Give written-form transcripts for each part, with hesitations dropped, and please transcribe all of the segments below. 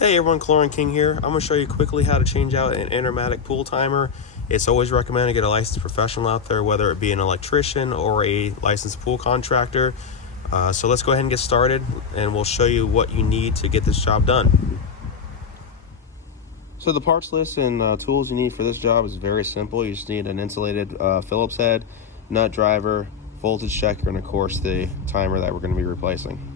Hey everyone, Chlorine King here. I'm going to show you quickly how to change out an Intermatic pool timer. It's always recommended to get a licensed professional out there, whether it be an electrician or a licensed pool contractor. So let's go ahead and get started, and we'll show you what you need to get this job done. So the parts list and tools you need for this job is very simple. You just need an insulated Phillips head, nut driver, voltage checker, and of course the timer that we're going to be replacing.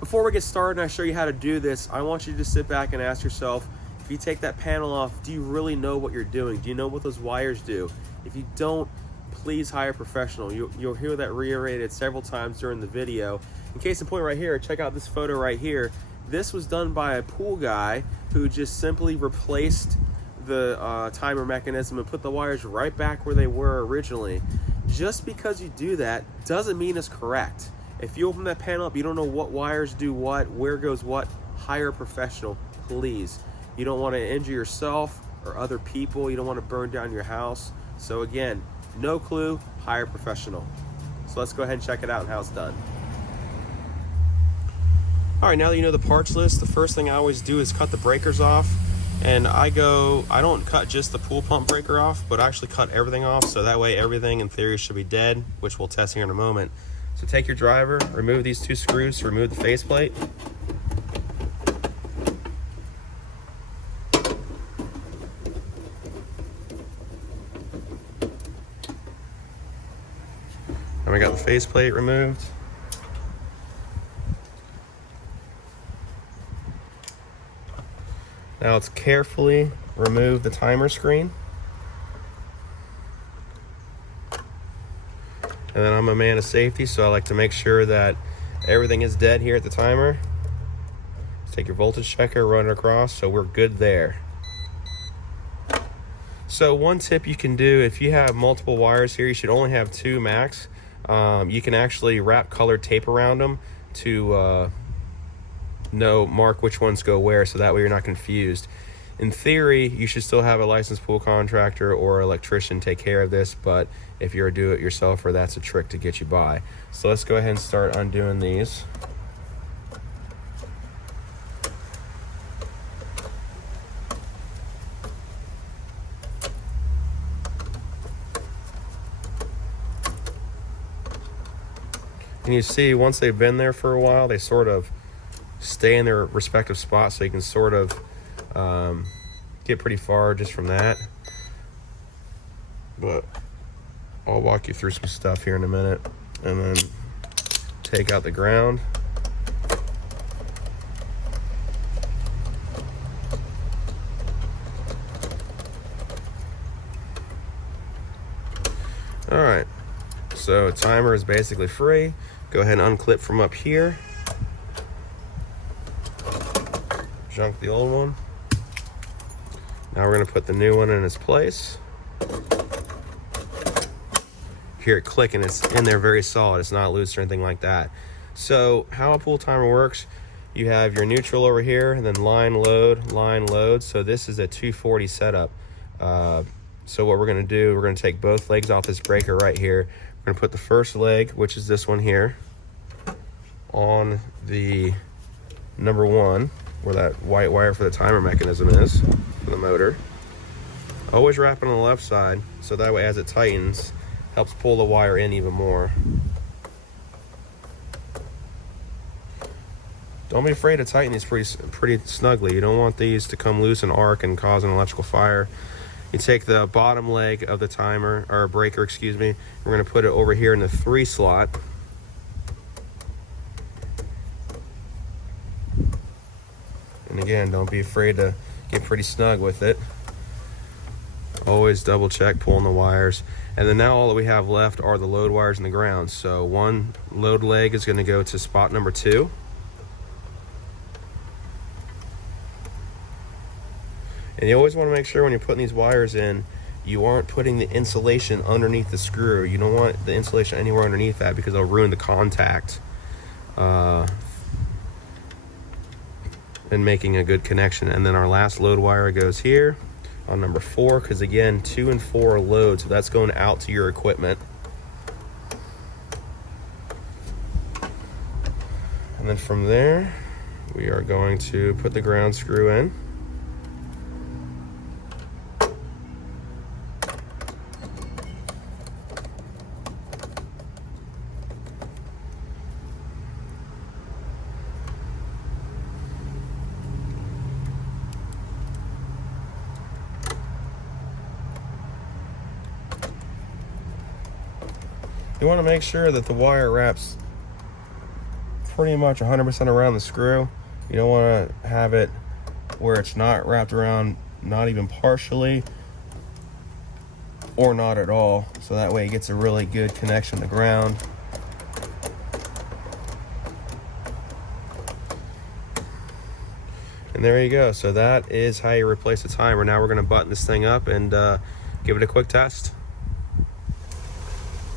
Before we get started and I show you how to do this, I want you to just sit back and ask yourself, if you take that panel off, do you really know what you're doing? Do you know what those wires do? If you don't, please hire a professional. You'll hear that reiterated several times during the video. In case in point right here, check out this photo right here. This was done by a pool guy who just simply replaced the timer mechanism and put the wires right back where they were originally. Just because you do that doesn't mean it's correct. If you open that panel up, you don't know what wires do what, where goes what, hire a professional, please. You don't want to injure yourself or other people. You don't want to burn down your house. So again, no clue, hire a professional. So let's go ahead and check it out and how it's done. All right, now that you know the parts list, the first thing I always do is cut the breakers off. And I don't cut just the pool pump breaker off, but I actually cut everything off. So that way everything in theory should be dead, which we'll test here in a moment. So take your driver, remove these two screws to remove the faceplate. And we got the faceplate removed. Now let's carefully remove the timer screen. And then I'm a man of safety, so I like to make sure that everything is dead here at the timer. Take your voltage checker, run it across, so we're good there. So one tip you can do, if you have multiple wires here, you should only have two max. You can actually wrap colored tape around them to mark which ones go where, so that way you're not confused. In theory, you should still have a licensed pool contractor or electrician take care of this, but if you're a do-it-yourselfer, that's a trick to get you by. So let's go ahead and start undoing these. And you see, once they've been there for a while, they sort of stay in their respective spots, so you can sort of get pretty far just from that. But I'll walk you through some stuff here in a minute, and then take out the ground. All right, so timer is basically free. Go ahead and unclip from up here. Junk the old one. Now we're going to put the new one in its place. Hear it click, and it's in there very solid. It's not loose or anything like that. So how a pool timer works, you have your neutral over here, and then line load. So this is a 240 setup. So what we're going to do, we're going to take both legs off this breaker right here. We're going to put the first leg, which is this one here, on the number one, where that white wire for the timer mechanism is, for the motor. Always wrap it on the left side, so that way as it tightens, helps pull the wire in even more. Don't be afraid to tighten these pretty snugly. You don't want these to come loose and arc and cause an electrical fire. You take the bottom leg of the timer, or breaker, excuse me, we're gonna put it over here in the 3 slot. And again, don't be afraid to get pretty snug with it. Always double check pulling the wires. And then now all that we have left are the load wires and the ground. So one load leg is going to go to spot number 2. And you always want to make sure when you're putting these wires in, you aren't putting the insulation underneath the screw. You don't want the insulation anywhere underneath that, because it'll ruin the contact and making a good connection. And then our last load wire goes here on number 4, because again, 2 and 4 are load, so that's going out to your equipment. And then from there, we are going to put the ground screw in. You want to make sure that the wire wraps pretty much 100% around the screw. You don't want to have it where it's not wrapped around, not even partially, or not at all. So that way it gets a really good connection to ground. And there you go. So that is how you replace the timer. Now we're going to button this thing up and give it a quick test.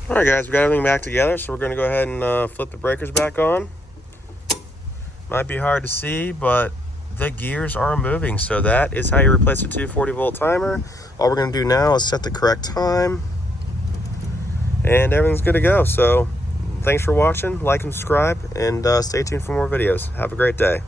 All right, guys, we got everything back together, so we're going to go ahead and flip the breakers back on. Might be hard to see, but the gears are moving, so that is how you replace a 240-volt timer. All we're going to do now is set the correct time, and everything's good to go. So thanks for watching, like and subscribe, and stay tuned for more videos. Have a great day.